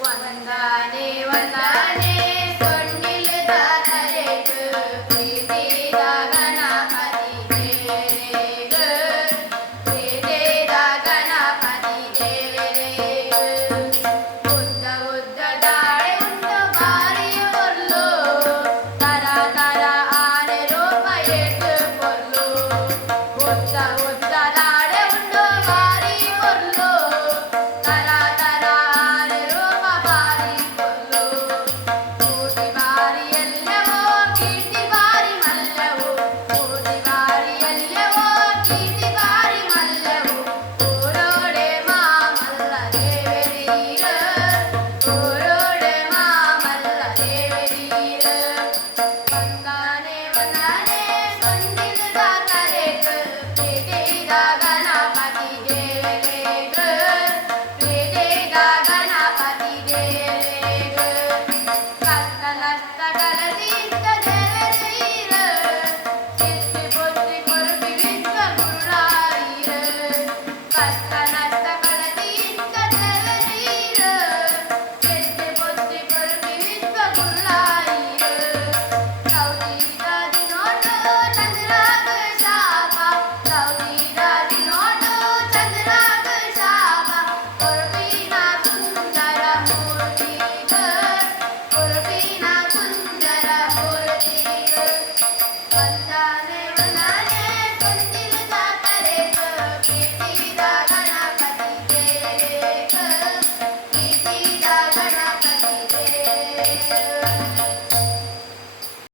वंदने वंदने सोंडिलदा करेग प्रीतिदा गणपति देव प्रीतिदा गणपति देव उद्द उद्द दाळे उंड भारी बोललो तरा तरा आने रूप एक बोललो उद्द उद्द दाळे उंड भारी बोललो तरा तरा आने रूप भारी बोललो ಕೂಟಿ ಬಾರಿ ಎಲ್ಲವೋ ಕೀರ್ತಿ ಬಾರಿ ಮಲ್ಲವೋ ಕೂಟಿ ಬಾರಿ ಎಲ್ಲವೋ ಕೀರ್ತಿ ಬಾರಿ ಮಲ್ಲವೋ ಊರೋಡೆ ಮಾಮಲ್ಲ ದೇವರೀರ ಊರೋಡೆ ಮಾಮಲ್ಲ ದೇವರೀರ ವಂದನೆ ವಂದನೆ ಸೊಂಡಿಲದ ಕರೆಗ ಪ್ರೀತಿದ ಗಣಪತಿ ದೇವರೇಗ ಪ್ರೀತಿದ ಗಣಪತಿ ದೇವರೇಗ ಕತ್ತಲಸ್ತ ಕಲದೀರ್ತ ದೇವರೀರ ಸಿದ್ಧಿ ಬುದ್ಧಿ ಕೊರಪಿ ವಿಶ್ವ ಗುರುಳಾರೀರ ಕತ್ತಲಸ್ತ ಕಲದೀರ್ತ ದೇವರೀರ ಸಿದ್ಧಿ ಬುದ್ಧಿ ಕೊರಪಿ ವಿಶ್ವ ಗುರುಳಾರೀರ ಸೌದೀದ ದಿನೋಟು ಚಂದ್ರಾಗ ಶಾಪ ಸೌದೀದ ದಿನೋಟು ಚಂದ್ರಾಗ ಶಾಪ ಕೊರಪಿನ ಸುಂದರ ಮೂರ್ತಿಗ ಕೊರಪಿನ ಸುಂದರ ಮೂರ್ತಿಗ ವಂದನೆ ವಂದನೆ